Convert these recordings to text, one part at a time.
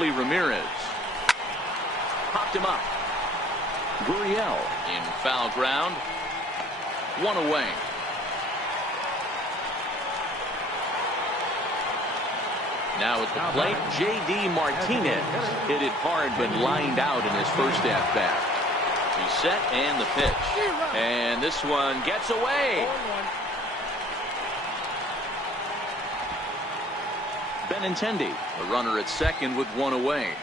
Hanley Ramirez. Popped him up. Gurriel in foul ground. One away. Now at the plate, J.D. Martinez hit it hard but lined out in his first at-bat. He's set and the pitch. And this one gets away. Benintendi, the runner at second with one away.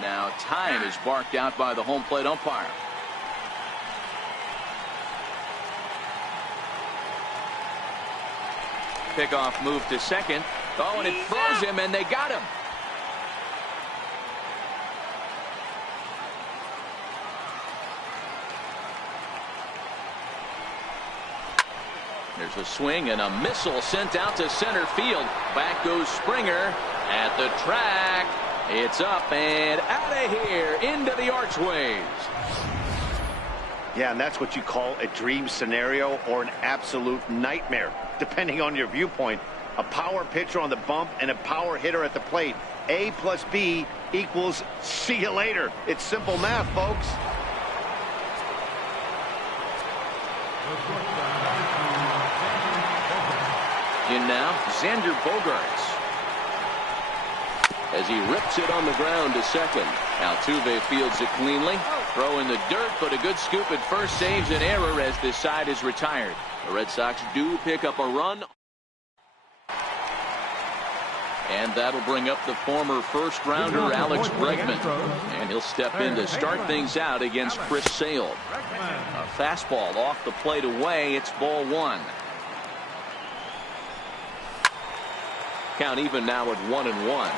Now time is barked out by the home plate umpire. Pickoff move to second. Oh, and it throws him, and they got him. There's a swing and a missile sent out to center field. Back goes Springer at the track. It's up and out of here into the archways. Yeah, and that's what you call a dream scenario or an absolute nightmare, depending on your viewpoint. A power pitcher on the bump and a power hitter at the plate. A plus B equals see you later. It's simple math, folks. In now, Xander Bogaerts. As he rips it on the ground to second. Altuve fields it cleanly. Throw in the dirt, but a good scoop at first saves an error as this side is retired. The Red Sox do pick up a run. And that'll bring up the former first-rounder Alex Bregman. And he'll step in to start things out against Chris Sale. A fastball off the plate away. It's ball one. Count even now at 1-1.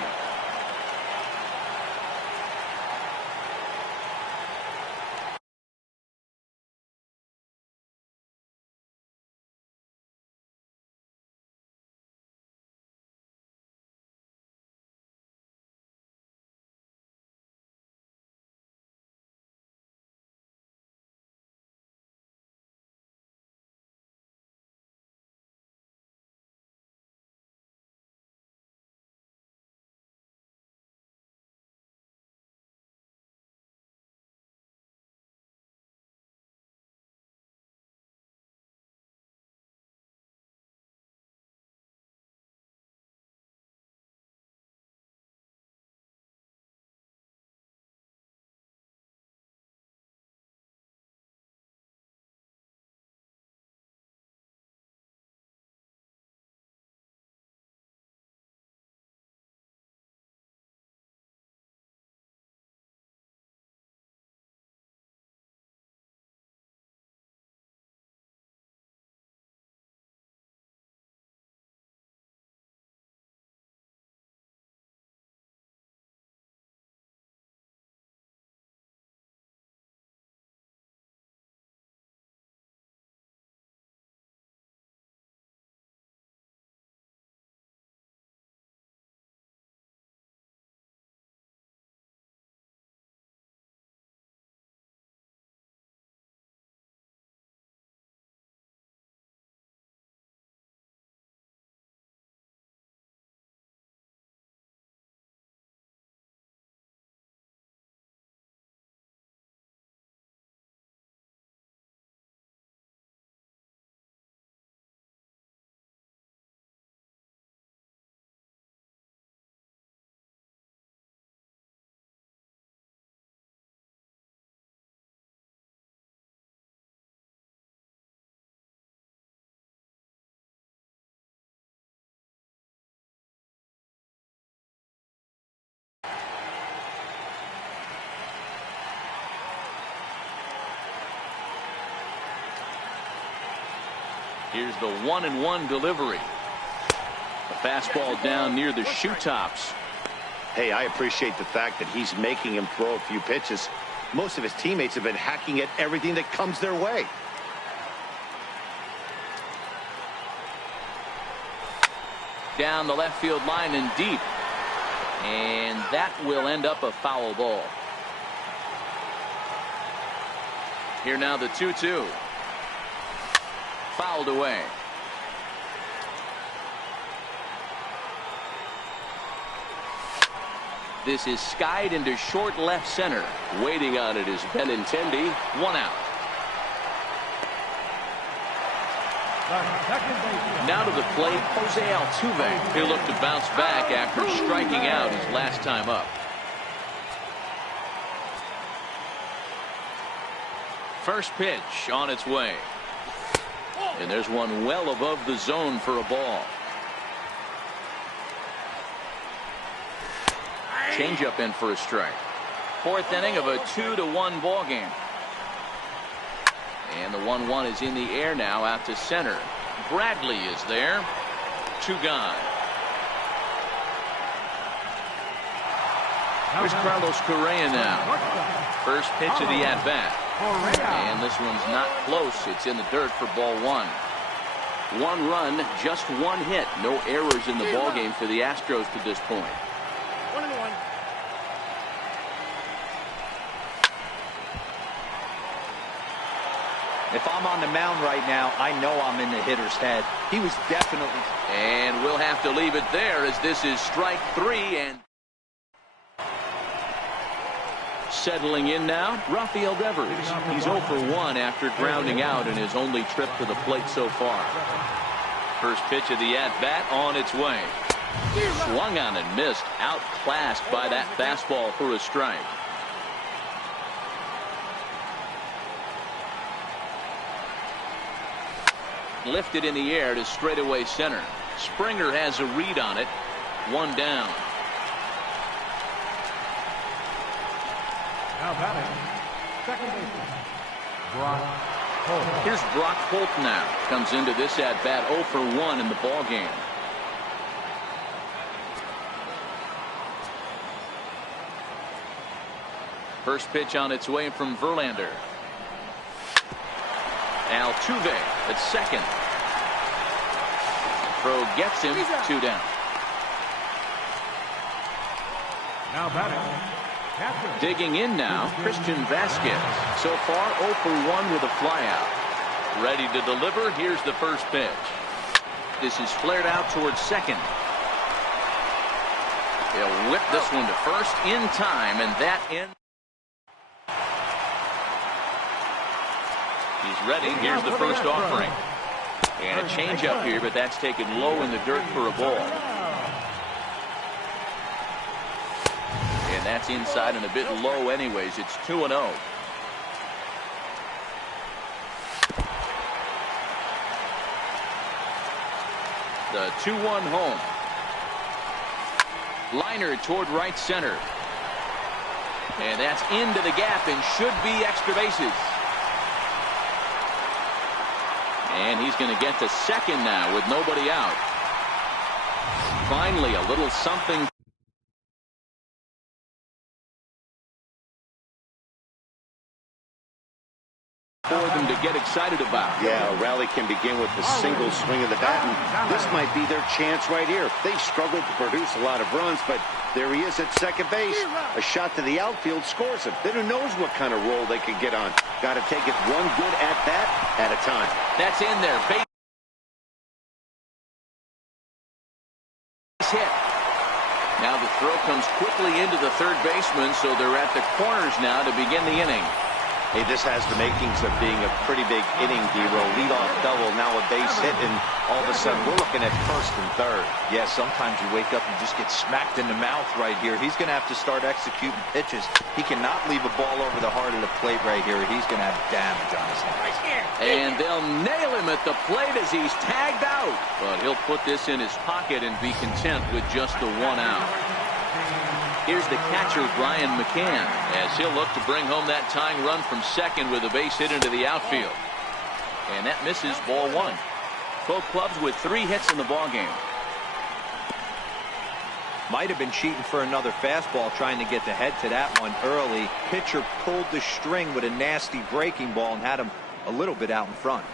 Here's the 1-1 delivery. A fastball down near the shoe tops. Hey, I appreciate the fact that he's making him throw a few pitches. Most of his teammates have been hacking at everything that comes their way. Down the left field line and deep. And that will end up a foul ball. Here now the 2-2. Fouled away. This is skied into short left center. Waiting on it is Benintendi. 1 out. Now to the plate, Jose Altuve. He'll look to bounce back after striking out his last time up. First pitch on its way. And there's one well above the zone for a ball. Changeup in for a strike. Fourth inning of a 2-1 ball game. And the 1-1 is in the air now out to center. Bradley is there. 2 gone. Here's Carlos Correa now. First pitch of the at-bat. And this one's not close. It's in the dirt for ball 1. 1 run, just 1 hit. No errors in the ball game for the Astros to this point. 1-1. If I'm on the mound right now, I know I'm in the hitter's head. He was definitely. And we'll have to leave it there as this is strike 3. And settling in now, Rafael Devers. He's 0 for 1 after grounding out in his only trip to the plate so far. First pitch of the at-bat on its way. Swung on and missed. Outclassed by that fastball for a strike. Lifted in the air to straightaway center. Springer has a read on it. 1 down. Now batting, second baseman, Brock Holt. Here's Brock Holt now. Comes into this at bat 0 for 1 in the ball game. First pitch on its way from Verlander. Altuve at second. Throw gets him. 2 down. Now batting, catcher. Digging in now, Christian Vasquez. So far 0 for 1 with a flyout. Ready to deliver. Here's the first pitch. This is flared out towards second. He'll whip this one to first in time, and that ends. He's ready. Here's the first offering. And a changeup here, but that's taken low in the dirt for a ball. And that's inside and a bit low anyways. It's 2-0. The 2-1 home. Liner toward right center. And that's into the gap and should be extra bases. And he's going to get to second now with nobody out. Finally, a little something for them to get excited about. Yeah, a rally can begin with a single swing of the bat, and this might be their chance right here. They've struggled to produce a lot of runs, but there he is at second base. A shot to the outfield scores him. Then who knows what kind of roll they could get on. Got to take it one good at-bat at a time. That's in there. Base hit. Now the throw comes quickly into the third baseman, so they're at the corners now to begin the inning. Hey, this has the makings of being a pretty big inning, D-Roll. Leadoff double, now a base hit, and all of a sudden we're looking at first and third. Yeah, sometimes you wake up and just get smacked in the mouth right here. He's going to have to start executing pitches. He cannot leave a ball over the heart of the plate right here. He's going to have damage on his hands. And they'll nail him at the plate as he's tagged out. But he'll put this in his pocket and be content with just the 1 out. Here's the catcher, Brian McCann, as he'll look to bring home that tying run from second with a base hit into the outfield. And that misses, ball 1. Both clubs with 3 hits in the ball game. Might have been cheating for another fastball, trying to get the head to that one early. Pitcher pulled the string with a nasty breaking ball and had him a little bit out in front.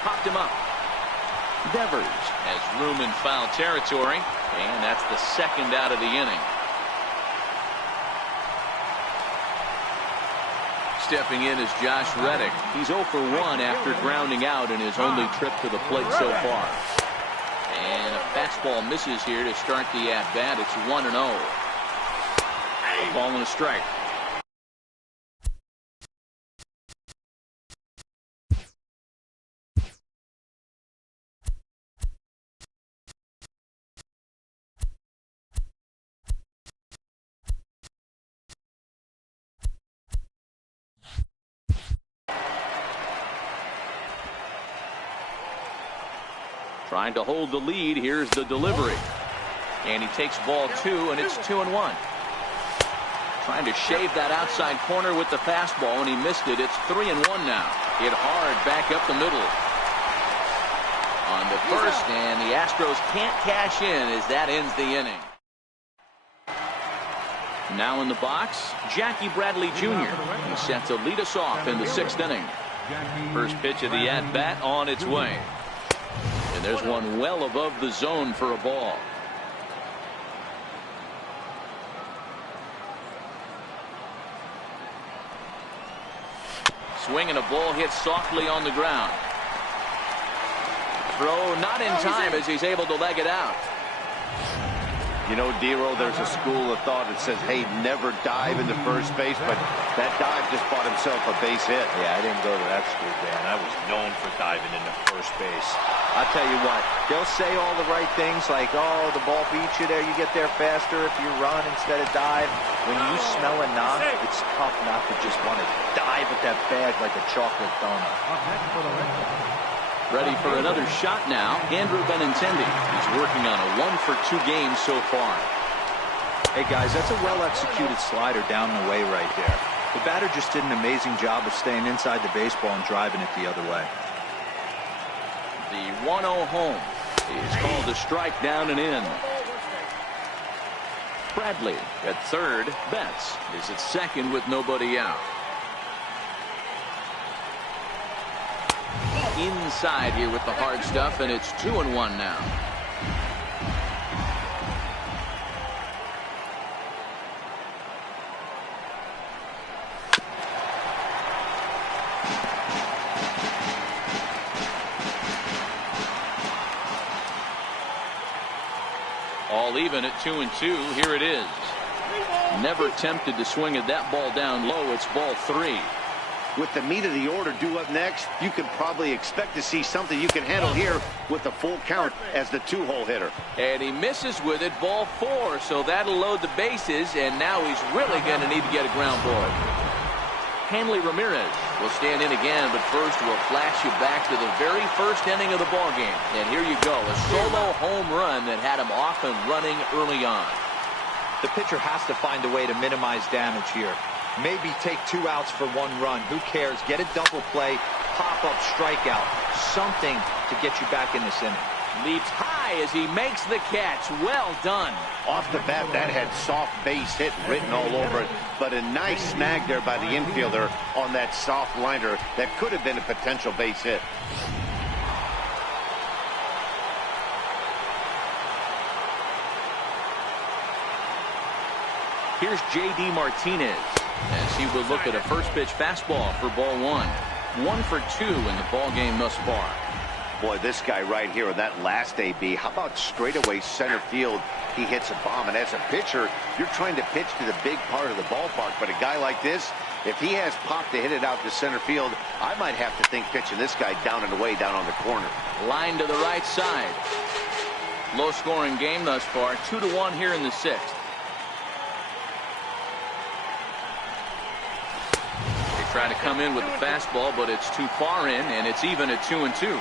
Popped him up. Devers has room in foul territory, and that's the second out of the inning. stepping in is Josh Reddick. He's 0 for 1 after grounding out in his only trip to the plate so far. And a fastball misses here to start the at-bat. It's 1-0. A ball and a strike. Trying to hold the lead. Here's the delivery. And he takes ball 2, and it's 2-1. Trying to shave that outside corner with the fastball, and he missed it. It's 3-1 now. Hit hard back up the middle. On the first, and the Astros can't cash in as that ends the inning. Now in the box, Jackie Bradley Jr. He's set to lead us off in the 6th inning. First pitch of the at-bat on its way. And there's one well above the zone for a ball. Swing and a ball hit softly on the ground. Throw not in time as he's able to leg it out. You know, Dero, there's a school of thought that says, hey, never dive into first base, but that dive just bought himself a base hit. Yeah, I didn't go to that school, Dan. I was known for diving into first base. I'll tell you what, they'll say all the right things like, oh, the ball beats you there, you get there faster if you run instead of dive. When you smell a knock, it's tough not to just want to dive at that bag like a chocolate donut. Ready for another shot now, Andrew Benintendi. He's working on a 1-for-2 game so far. Hey guys, that's a well-executed slider down and away right there. The batter just did an amazing job of staying inside the baseball and driving it the other way. The 1-0 home is called a strike down and in. Bradley at third. Betts is at second with nobody out. Inside here with the hard stuff, and it's 2-1 now. All even at 2-2. Here it is. Never tempted to swing at that ball down low. It's ball 3. With the meat of the order due up next, you could probably expect to see something you can handle here with a full count as the 2-hole hitter. And he misses with it, ball 4, so that'll load the bases, and now he's really going to need to get a ground ball. Hanley Ramirez will stand in again, but first we'll flash you back to the very first inning of the ballgame. And here you go, a solo home run that had him off and running early on. The pitcher has to find a way to minimize damage here. Maybe take 2 outs for 1 run. Who cares? Get a double play, pop-up strikeout, something to get you back in this inning. Leaps high as he makes the catch. Well done. Off the bat, that had soft base hit written all over it, but a nice snag there by the infielder on that soft liner that could have been a potential base hit. Here's J.D. Martinez as he will look at a first pitch fastball for ball 1. 1 for 2 in the ball game thus far. Boy, this guy right here in that last AB, how about straightaway center field? He hits a bomb, and as a pitcher, you're trying to pitch to the big part of the ballpark, but a guy like this, if he has pop to hit it out to center field, I might have to think pitching this guy down and away down on the corner. Line to the right side. Low scoring game thus far, 2-1 here in the 6th. Try to come in with the fastball, but it's too far in, and it's even at 2-2.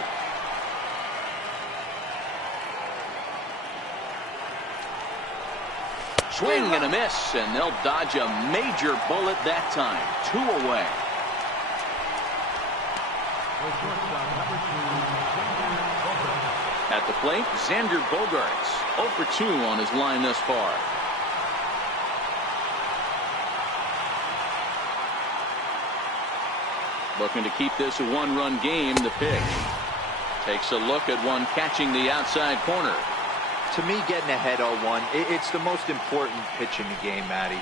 Swing and a miss, and they'll dodge a major bullet that time. 2 away. At the plate, Xander Bogaerts, 0 for 2 on his line thus far. Looking to keep this a 1-run game. The pitch. Takes a look at one catching the outside corner. To me, getting ahead 0-1, it's the most important pitch in the game, Matty.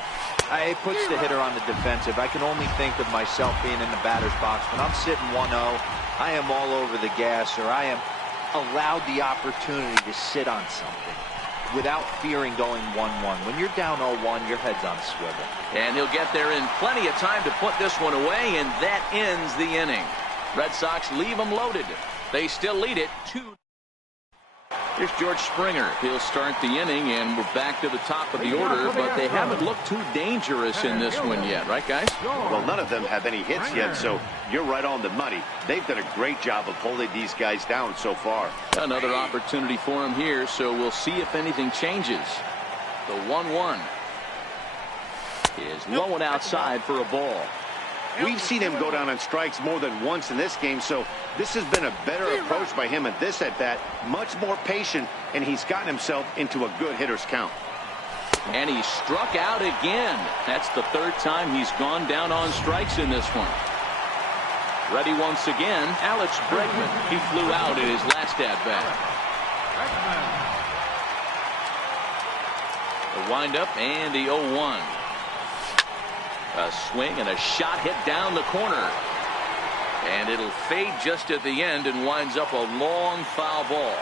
It puts the hitter on the defensive. I can only think of myself being in the batter's box. When I'm sitting 1-0, I am all over the gas, or I am allowed the opportunity to sit on something without fearing going 1-1. When you're down 0-1, your head's on a swivel. And he'll get there in plenty of time to put this one away, and that ends the inning. Red Sox leave them loaded. They still lead it 2. Here's George Springer. He'll start the inning, and we're back to the top of the order, but they haven't looked too dangerous in this one yet, right, guys? Well, none of them have any hits yet, so you're right on the money. They've done a great job of holding these guys down so far. Another opportunity for him here, so we'll see if anything changes. The 1-1 is low and outside for a ball. We've seen him go down on strikes more than once in this game, so this has been a better approach by him at this at-bat. Much more patient, and he's gotten himself into a good hitter's count. And he struck out again. That's the third time he's gone down on strikes in this one. Ready once again, Alex Bregman. He flew out in his last at-bat. The windup and the 0-1. A swing and a shot hit down the corner. And it'll fade just at the end and winds up a long foul ball.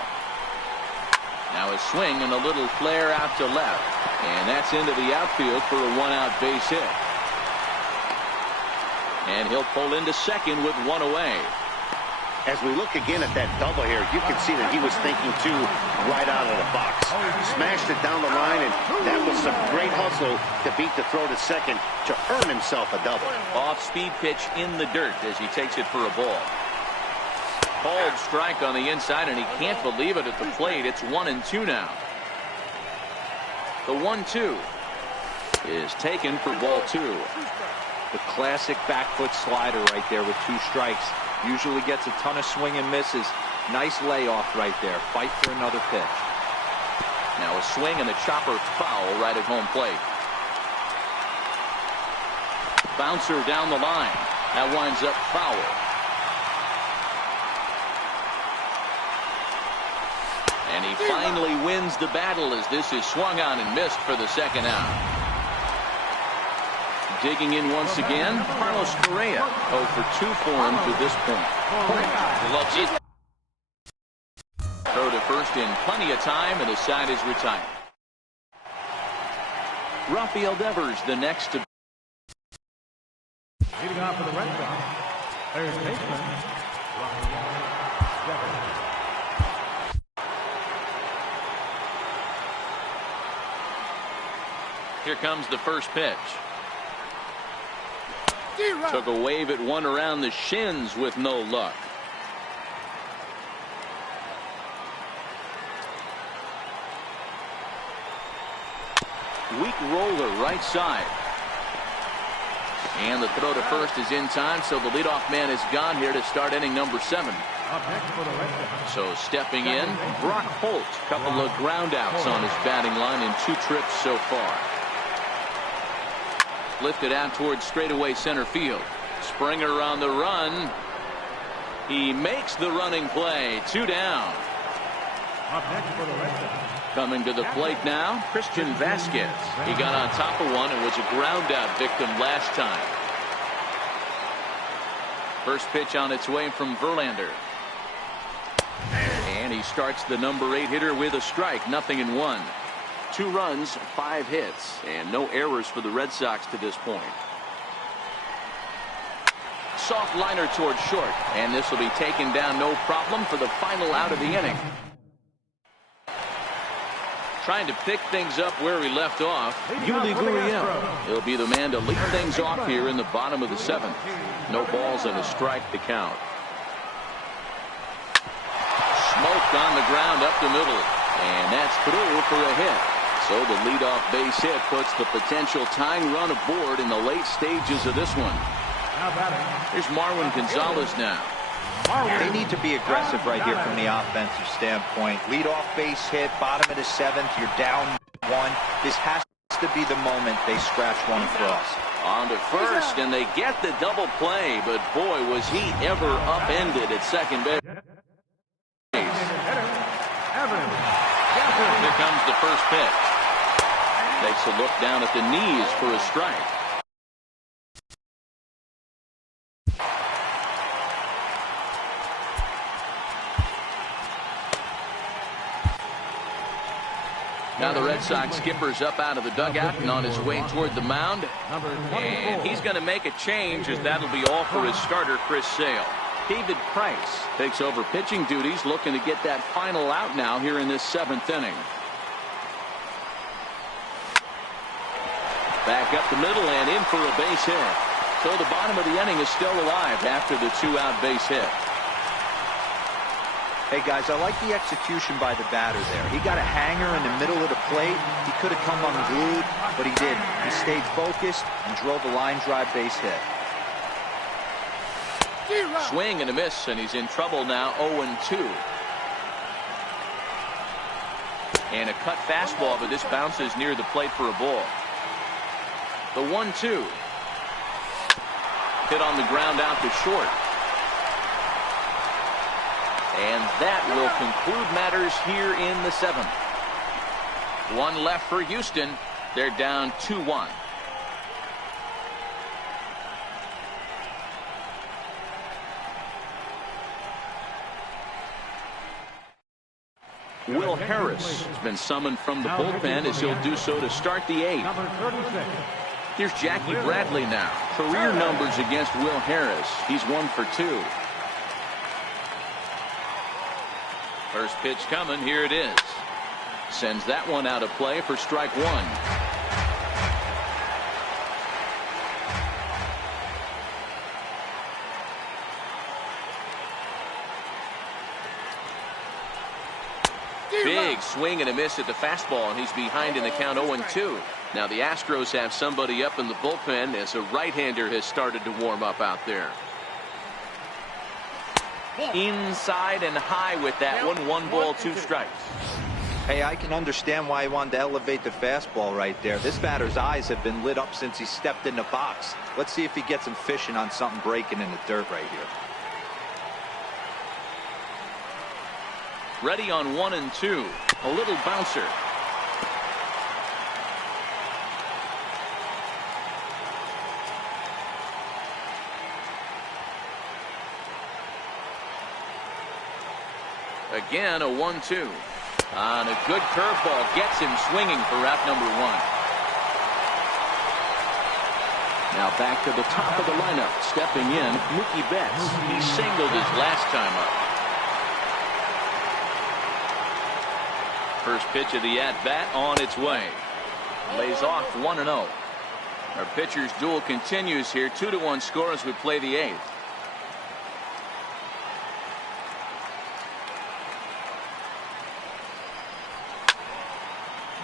Now a swing and a little flare out to left. And that's into the outfield for a 1-out base hit. And he'll pull into second with 1 away. As we look again at that double here, you can see that he was thinking too right out of the box. Smashed it down the line, and that was some great hustle to beat the throw to second to earn himself a double. Off-speed pitch in the dirt as he takes it for a ball. Called strike on the inside, and he can't believe it at the plate. It's 1-2 now. The 1-2 is taken for ball 2. The classic back foot slider right there with 2 strikes. Usually gets a ton of swing and misses. Nice layoff right there. Fight for another pitch. Now a swing and a chopper foul right at home plate. Bouncer down the line. That winds up foul. And he finally wins the battle as this is swung on and missed for the second out. Digging in once again, Carlos Correa. 0 for 2 for him to this point. Loves it. Throw to first in plenty of time, and the side is retired. Rafael Devers, the next to. Leading off for the Red Sox, third baseman, Rafael Devers. Here comes the first pitch. Took a wave at one around the shins with no luck. Weak roller right side. And the throw to first is in time, so the leadoff man is gone here to start inning number 7. So stepping in, Brock Holt. Couple of ground outs on his batting line in 2 trips so far. Lifted out towards straightaway center field. Springer on the run. He makes the running play. 2 down. Coming to the plate now, Christian Vasquez. He got on top of one and was a ground out victim last time. First pitch on its way from Verlander. And he starts the number 8 hitter with a strike. 0-1. 2 runs, 5 hits, and no errors for the Red Sox to this point. Soft liner towards short, and this will be taken down no problem for the final out of the inning. Trying to pick things up where he left off, Yuli Gurriel. He'll be the man to lead things off here in the bottom of the 7th. No balls and a strike to count. Smoked on the ground up the middle, and that's through for a hit. So the leadoff base hit puts the potential tying run aboard in the late stages of this one. Here's Marwin Gonzalez now. They need to be aggressive right here from the offensive standpoint. Leadoff base hit, bottom of the 7th. You're down 1. This has to be the moment they scratch one across. On to first, and they get the double play, but boy, was he ever upended at second base. Here comes the first pitch. Takes a look down at the knees for a strike. Now the Red Sox skipper's up out of the dugout and on his way toward the mound. And he's going to make a change, as that'll be all for his starter, Chris Sale. David Price takes over pitching duties, looking to get that final out now here in this 7th inning. Back up the middle and in for a base hit. So the bottom of the inning is still alive after the 2-out base hit. Hey, guys, I like the execution by the batter there. He got a hanger in the middle of the plate. He could have come unglued, but he didn't. He stayed focused and drove a line drive base hit. Swing and a miss, and he's in trouble now, 0-2. And a cut fastball, but this bounces near the plate for a ball. The 1-2. Hit on the ground out to short. And that will conclude matters here in the 7th. One left for Houston. They're down 2-1. Will Harris has been summoned from the bullpen, as he'll do so to start the 8th. Here's Jackie Bradley now. Career numbers against Will Harris. He's 1 for 2. First pitch coming. Here it is. Sends that one out of play for strike 1. Big swing and a miss at the fastball, and he's behind in the count, 0-2. Now the Astros have somebody up in the bullpen, as a right-hander has started to warm up out there. Inside and high with that one. 1 ball, 2 strikes. Hey, I can understand why he wanted to elevate the fastball right there. This batter's eyes have been lit up since he stepped in the box. Let's see if he gets him fishing on something breaking in the dirt right here. Ready on 1 and 2. A little bouncer. Again, a 1-2. On a good curveball, gets him swinging for out number 1. Now back to the top of the lineup. Stepping in, Mookie Betts. He singled his last time up. First pitch of the at-bat on its way. Lays off 1-0. Our pitcher's duel continues here. 2-1 score as we play the 8th.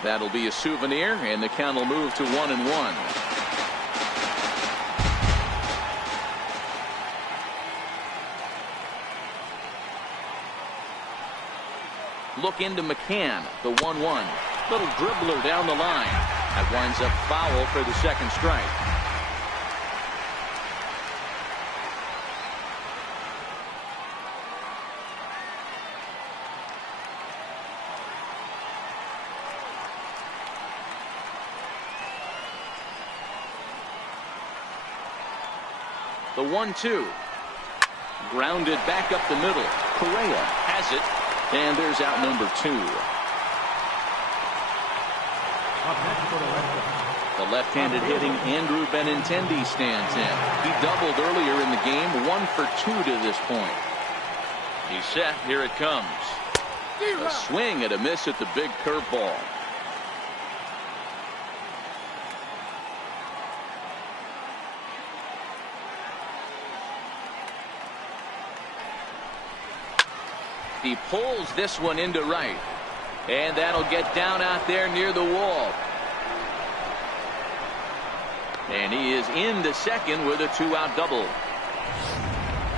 That'll be a souvenir, and the count will move to 1-1. Look into McCann, the 1-1. Little dribbler down the line. That winds up foul for the 2nd strike. The 1-2. Grounded back up the middle. Correa has it. And there's out number 2. The left-handed hitting Andrew Benintendi stands in. He doubled earlier in the game. 1 for 2 to this point. He's set. Here it comes. A swing and a miss at the big curveball. He pulls this one into right. And that'll get down out there near the wall. And he is into second with a 2-out double.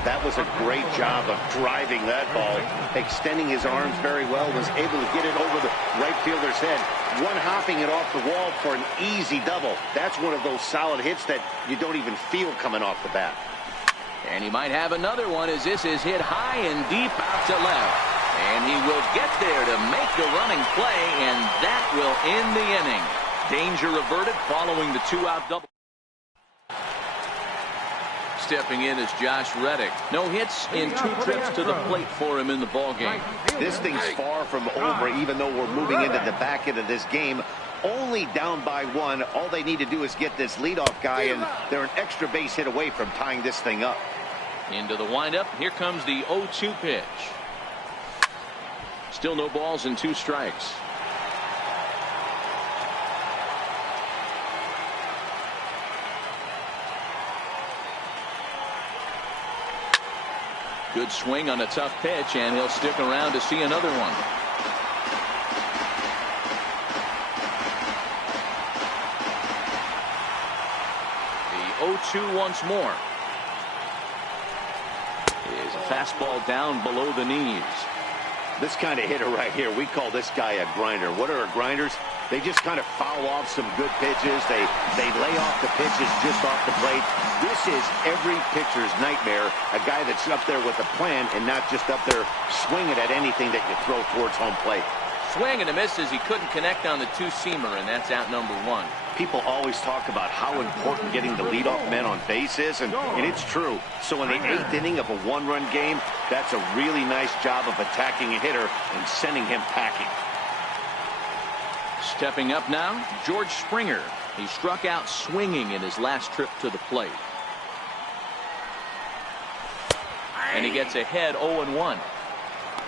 That was a great job of driving that ball. Extending his arms very well. Was able to get it over the right fielder's head. One hopping it off the wall for an easy double. That's one of those solid hits that you don't even feel coming off the bat. And he might have another one, as this is hit high and deep out to left. And he will get there to make the running play, and that will end the inning. Danger averted following the 2-out double. Stepping in is Josh Reddick. No hits in 2 trips to the plate for him in the ballgame. This thing's far from over, even though we're moving into the back end of this game. Only down by 1. All they need to do is get this leadoff guy, and they're an extra base hit away from tying this thing up. Into the windup. Here comes the 0-2 pitch. Still no balls and 2 strikes. Good swing on a tough pitch, and he'll stick around to see another one. The 0-2 once more. Is a fastball down below the knees. This kind of hitter right here, we call this guy a grinder. What are grinders? They just kind of foul off some good pitches. They lay off the pitches just off the plate. This is every pitcher's nightmare, a guy that's up there with a plan and not just up there swinging at anything that you throw towards home plate. Swing and a miss as he couldn't connect on the 2-seamer, and that's out number 1. People always talk about how important getting the leadoff man on base is, and it's true. So in the 8th inning of a 1-run game, that's a really nice job of attacking a hitter and sending him packing. Stepping up now, George Springer. He struck out swinging in his last trip to the plate. And he gets ahead 0-1.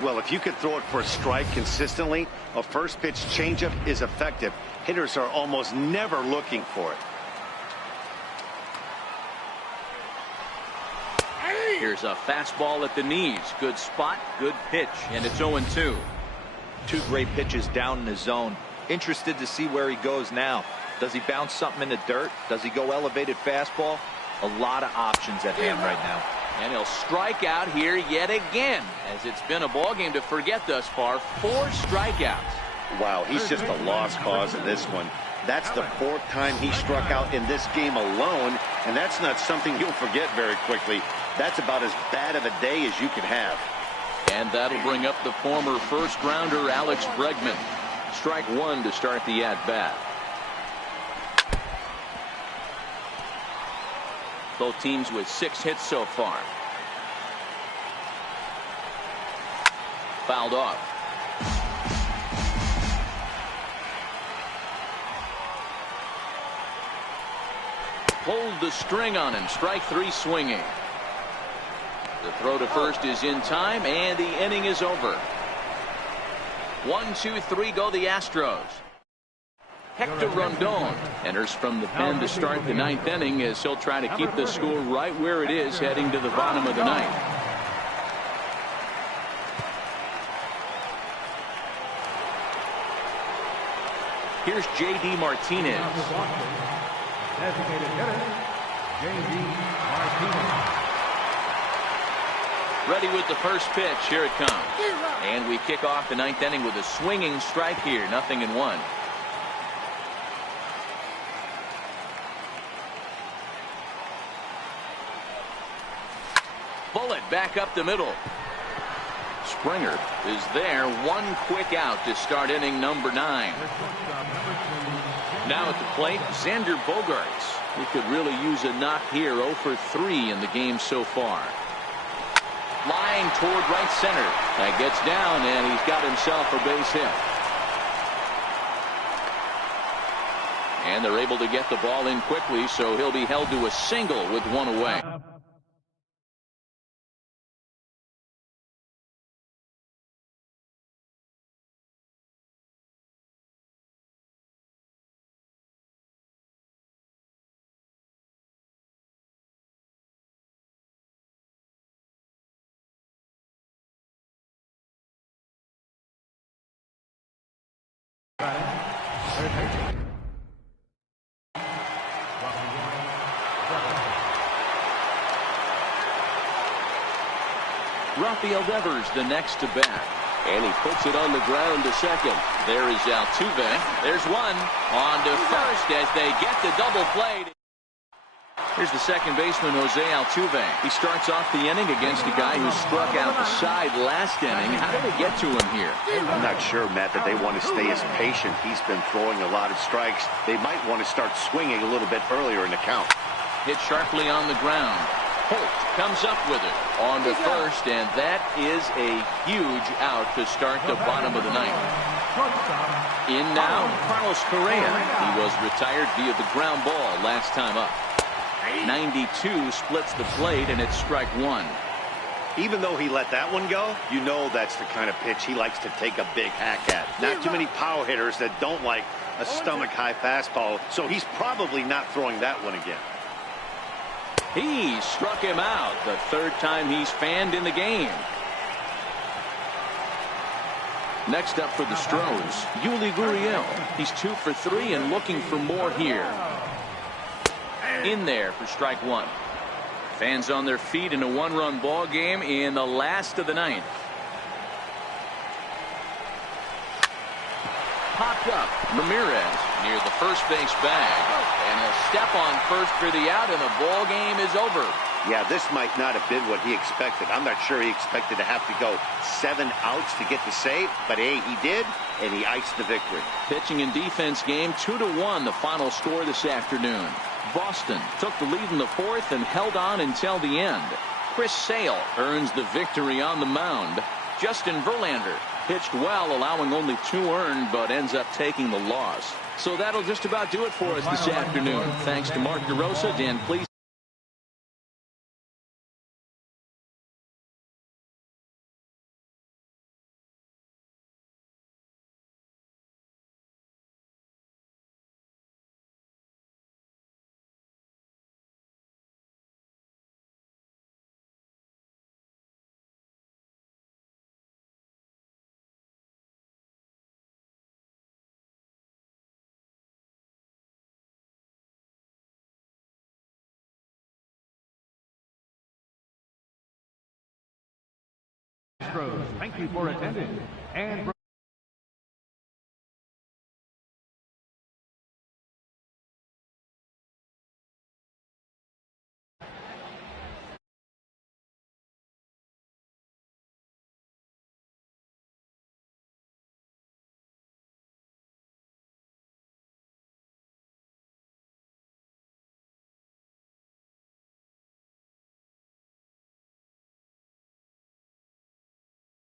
Well, if you could throw it for a strike consistently, a first pitch changeup is effective. Hitters are almost never looking for it. Here's a fastball at the knees. Good spot, good pitch, and it's 0-2. 2 great pitches down in the zone. Interested to see where he goes now. Does he bounce something in the dirt? Does he go elevated fastball? A lot of options at hand right now. And he'll strike out here yet again, as it's been a ball game to forget thus far. 4 strikeouts. Wow, he's just a lost cause in this one. That's the 4th time he struck out in this game alone, and that's not something you'll forget very quickly. That's about as bad of a day as you can have. And that'll bring up the former first-rounder Alex Bregman. Strike 1 to start the at-bat. Both teams with 6 hits so far. Fouled off. Pulled the string on him. Strike 3 swinging. The throw to first is in time, and the inning is over. 1, 2, 3 go the Astros. Hector Rondon enters from the pen to start the 9th inning, as he'll try to keep the score right where it is heading to the bottom of the 9th. Here's J.D. Martinez. Designated hitter, J.D. Martinez. Ready with the first pitch. Here it comes. And we kick off the 9th inning with a swinging strike here. 0-1. Bullet back up the middle. Springer is there. 1 quick out to start inning number 9. Now at the plate, Xander Bogaerts. He could really use a knock here. 0 for 3 in the game so far. Flying toward right center. That gets down, and he's got himself a base hit. And they're able to get the ball in quickly, so he'll be held to a single with 1 away. Rafael Devers the next to bat. And he puts it on the ground to second. There is Altuve. There's one on to first as they get the double play. Here's the second baseman, Jose Altuve. He starts off the inning against a guy who struck out the side last inning. How did they get to him here? I'm not sure, Matt, that they want to stay as patient. He's been throwing a lot of strikes. They might want to start swinging a little bit earlier in the count. Hit sharply on the ground. Holt comes up with it on the first, and that is a huge out to start the bottom of the ninth. In now, Carlos Correa. He was retired via the ground ball last time up. 92 splits the plate, and it's strike one. Even though he let that one go, you know that's the kind of pitch he likes to take a big hack at. Not too many power hitters that don't like a stomach-high fastball, so he's probably not throwing that one again. He struck him out the third time he's fanned in the game. Next up for the Stros, Yuli Gurriel. He's 2 for 3 and looking for more here. In there for strike one. Fans on their feet in a one-run ball game in the last of the ninth. Popped up. Ramirez near the first base bag, and he'll step on first for the out, and the ball game is over. Yeah, this might not have been what he expected. I'm not sure he expected to have to go 7 outs to get the save, but hey, he did, and he iced the victory. Pitching and defense game 2-1, the final score this afternoon. Boston took the lead in the fourth and held on until the end. Chris Sale earns the victory on the mound. Justin Verlander pitched well, allowing only 2 earned, but ends up taking the loss. So that'll just about do it for us this afternoon. Thanks to Mark DeRosa, Dan Please. Thank you for attending. And